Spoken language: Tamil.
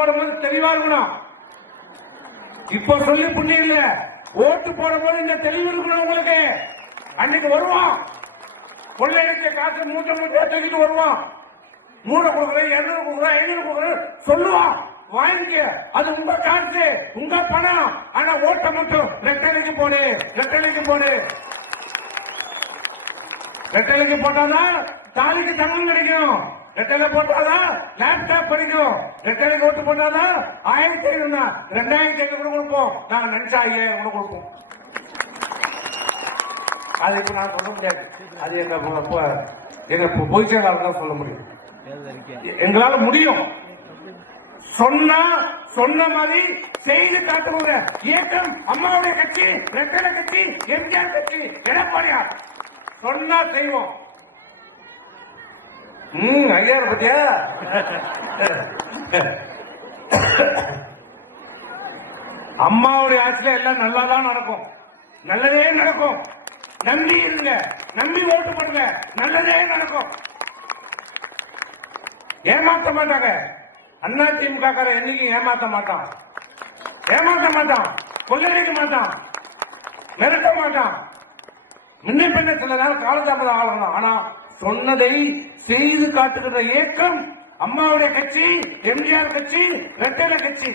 போடும்போது தெளிவா இருக்கணும். இப்ப சொல்லி புண்ணியம் இல்ல, ஓட்டு போடும்போது இந்த தெளிவு இருக்கணும் உங்களுக்கு. அன்னைக்கு வருவான் கொள்ளையடிச்ச காசு மூட்டை மூட்டை தூக்கிட்டு வருவான். 100 கொடுக்குறேன், 200 கொடுக்குறேன், 500 கொடுக்குறேன் சொல்லுவான். வாங்கிக்க, அது உங்க காசு, உங்க பணம். ஆனா ஓட்ட மட்டும் ரெட்டலைக்கு போடு, ரெட்டலைக்கு போடு. ரெட்டலைக்கு போட்டாதான் தாலிக்கு தங்கம் கிடைக்கும். ரெட்டலை போட்டாதான் லேப்டாப் கிடைக்கும். ரெட்டலைக்கு ஓட்டு போட்டாதான் 1000 இருந்தா 2000 கூட கொடுப்போம். நாங்க நினைச்சா 5000 கூட கொடுப்போம். அது இப்ப நான் சொல்ல முடியாது. அது எங்க பொதுச் செயலாளர் தான் சொல்ல முடியும். எங்களால முடியும். சொன்ன மாதிரி செய்து காட்டுவோங்க. இயக்கம் அம்மாவுடைய கட்சி, ரெட்டலை கட்சி, எம்ஜிஆர் கட்சி, எடப்பாடியார் சொன்னா செய்வோம். ஐயா பத்தியா அம்மாவுடைய ஆட்சியில எல்லாம் நல்லாதான் நடக்கும், நல்லதே நடக்கும். நம்பி இருங்க, நம்பி ஓட்டு போடுங்க, நல்லதே நடக்கும். ஏமாற்ற மாட்டாங்க. அண்ணா திமுக என்னைக்கு ஏமாற்ற மாட்டான், ஏமாற்ற மாட்டான், கொள்ளடிக்க மாட்டான், மிரட்ட மாட்டான். முன்ன பின்ன சில நேரம் காலதாமதம் ஆகணும். ஆனா சொன்னதை செய்து காட்டுகிற இயக்கம் அம்மாவுடைய கட்சி, எம்ஜிஆர் கட்சி, ரெட்டலை கட்சி.